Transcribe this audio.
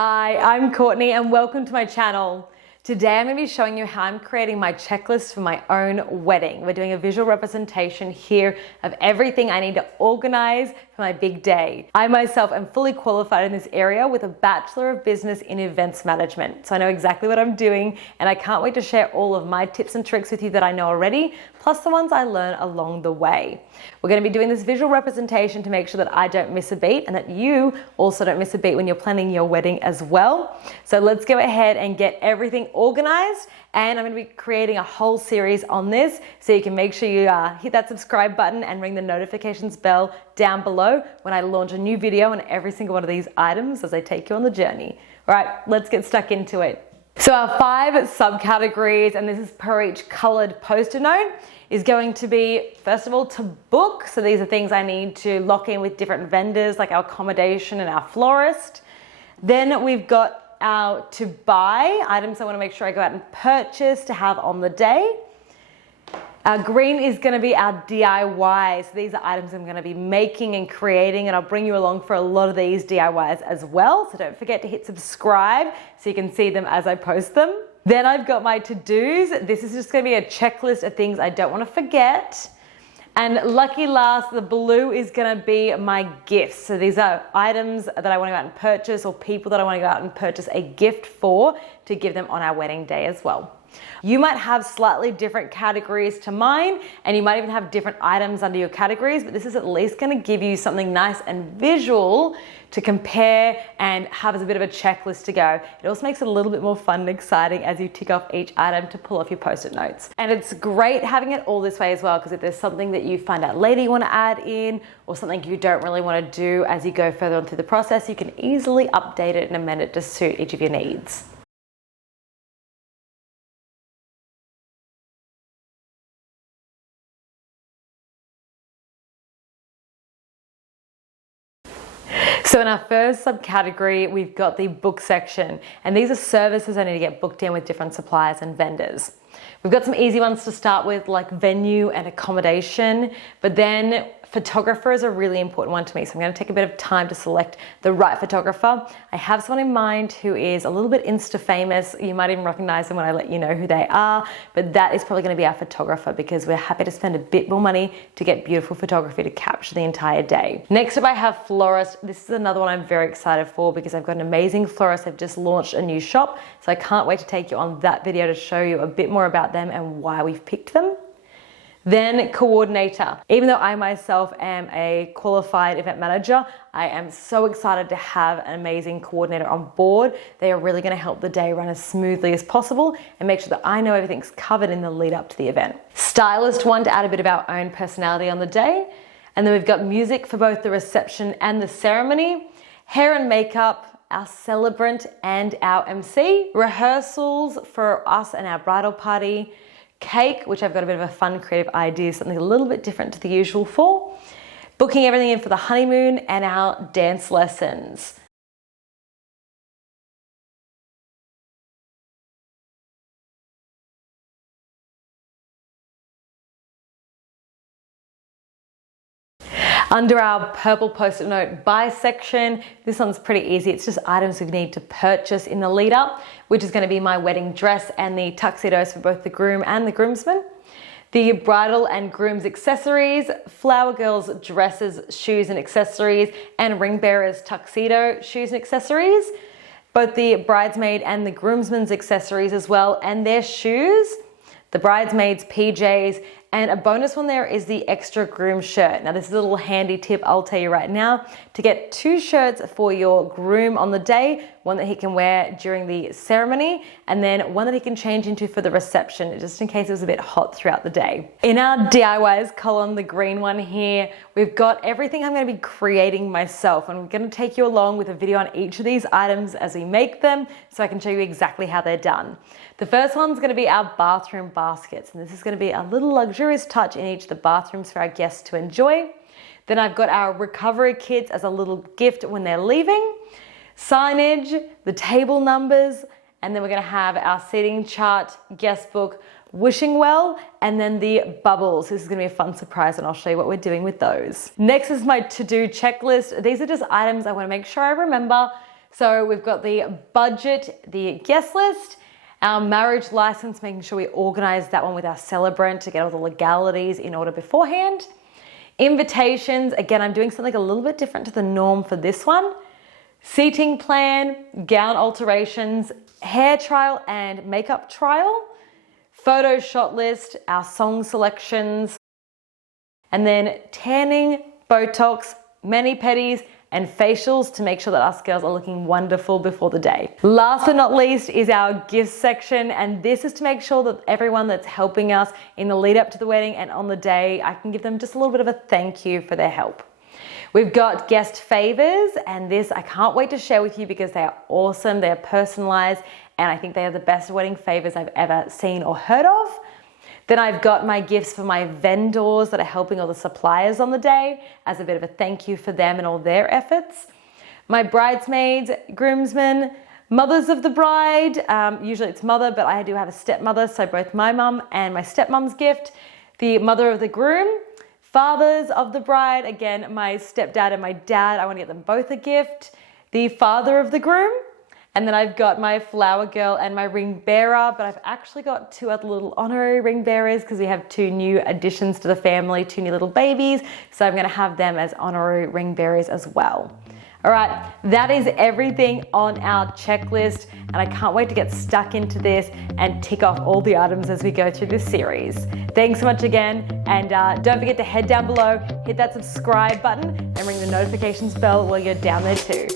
Hi, I'm Courtney and welcome to my channel. Today I'm going to be showing you how I'm creating my checklist for my own wedding. We're doing a visual representation here of everything I need to organize for my big day. I myself am fully qualified in this area with a Bachelor of Business in Events Management. So I know exactly what I'm doing and I can't wait to share all of my tips and tricks with you that I know already, plus the ones I learn along the way. We're going to be doing this visual representation to make sure that I don't miss a beat and that you also don't miss a beat when you're planning your wedding as well. So let's go ahead and get everything organized, and I'm going to be creating a whole series on this, so you can make sure you hit that subscribe button and ring the notifications bell down below when I launch a new video on every single one of these items as I take you on the journey. All right, let's get stuck into it. So our 5 subcategories, and this is per each colored post-it note, is going to be, first of all, to book. So these are things I need to lock in with different vendors like our accommodation and our florist. Then we've got our to buy items I want to make sure I go out and purchase to have on the day. Our green is going to be our DIYs. So these are items I'm going to be making and creating, and I'll bring you along for a lot of these DIYs as well. So don't forget to hit subscribe so you can see them as I post them. Then I've got my to-dos. This is just going to be a checklist of things I don't want to forget. And lucky last, the blue is going to be my gifts. So these are items that I want to go out and purchase, or people that I want to go out and purchase a gift for to give them on our wedding day as well. You might have slightly different categories to mine, and you might even have different items under your categories, but this is at least going to give you something nice and visual to compare and have as a bit of a checklist to go. It also makes it a little bit more fun and exciting as you tick off each item to pull off your post-it notes. And it's great having it all this way as well, because if there's something that you find out later you want to add in, or something you don't really want to do as you go further on through the process, you can easily update it and amend it to suit each of your needs. So in our first subcategory, we've got the book section, and these are services I need to get booked in with different suppliers and vendors. We've got some easy ones to start with, like venue and accommodation, but then photographer is a really important one to me. So I'm going to take a bit of time to select the right photographer. I have someone in mind who is a little bit Insta famous. You might even recognize them when I let you know who they are, but that is probably going to be our photographer, because we're happy to spend a bit more money to get beautiful photography to capture the entire day. Next up, I have florist. This is another one I'm very excited for, because I've got an amazing florist. They've just launched a new shop, so I can't wait to take you on that video to show you a bit more about them and why we've picked them. Then coordinator. Even though I myself am a qualified event manager, I am so excited to have an amazing coordinator on board. They are really going to help the day run as smoothly as possible and make sure that I know everything's covered in the lead up to the event. Stylist one, to add a bit of our own personality on the day. And then we've got music for both the reception and the ceremony. Hair and makeup, our celebrant and our MC. Rehearsals for us and our bridal party. Cake, which I've got a bit of a fun creative idea, something a little bit different to the usual for. Booking everything in for the honeymoon and our dance lessons. Under our purple post-it note buy section, this one's pretty easy. It's just items we need to purchase in the lead up, which is going to be my wedding dress and the tuxedos for both the groom and the groomsmen. The bridal and groom's accessories, flower girls' dresses, shoes and accessories, and ring bearers' tuxedo, shoes and accessories. Both the bridesmaid and the groomsmen's accessories as well, and their shoes. The bridesmaids' PJs, and a bonus one there is the extra groom shirt. Now this is a little handy tip I'll tell you right now, to get 2 shirts for your groom on the day, one that he can wear during the ceremony, and then one that he can change into for the reception, just in case it was a bit hot throughout the day. In our DIYs column, the green one here, we've got everything I'm going to be creating myself, and we're going to take you along with a video on each of these items as we make them, so I can show you exactly how they're done. The first one's going to be our bathroom baskets, and this is going to be a little luxurious touch in each of the bathrooms for our guests to enjoy. Then I've got our recovery kits as a little gift when they're leaving, signage, the table numbers, and then we're going to have our seating chart, guest book, wishing well, and then the bubbles. This is going to be a fun surprise, and I'll show you what we're doing with those. Next is my to-do checklist. These are just items I want to make sure I remember So we've got the budget, the guest list, our marriage license, making sure we organize that one with our celebrant to get all the legalities in order beforehand. Invitations, again, I'm doing something a little bit different to the norm for this one. Seating plan, gown alterations, hair trial and makeup trial, photo shot list, our song selections, and then tanning, Botox, mani-pedis, and facials to make sure that us girls are looking wonderful before the day. Last but not least is our gifts section, and this is to make sure that everyone that's helping us in the lead up to the wedding and on the day, I can give them just a little bit of a thank you for their help. We've got guest favors, and this I can't wait to share with you because they are awesome, they are personalized, and I think they are the best wedding favors I've ever seen or heard of. Then I've got my gifts for my vendors that are helping all the suppliers on the day as a bit of a thank you for them and all their efforts. My bridesmaids, groomsmen, mothers of the bride, usually it's mother, but I do have a stepmother, so both my mum and my stepmom's gift. The mother of the groom, fathers of the bride, again, my stepdad and my dad, I want to get them both a gift. The father of the groom, and then I've got my flower girl and my ring bearer, but I've actually got two other little honorary ring bearers because we have two new additions to the family, two new little babies. So I'm going to have them as honorary ring bearers as well. All right, that is everything on our checklist, and I can't wait to get stuck into this and tick off all the items as we go through this series. Thanks so much again, and don't forget to head down below, hit that subscribe button, and ring the notifications bell while you're down there too.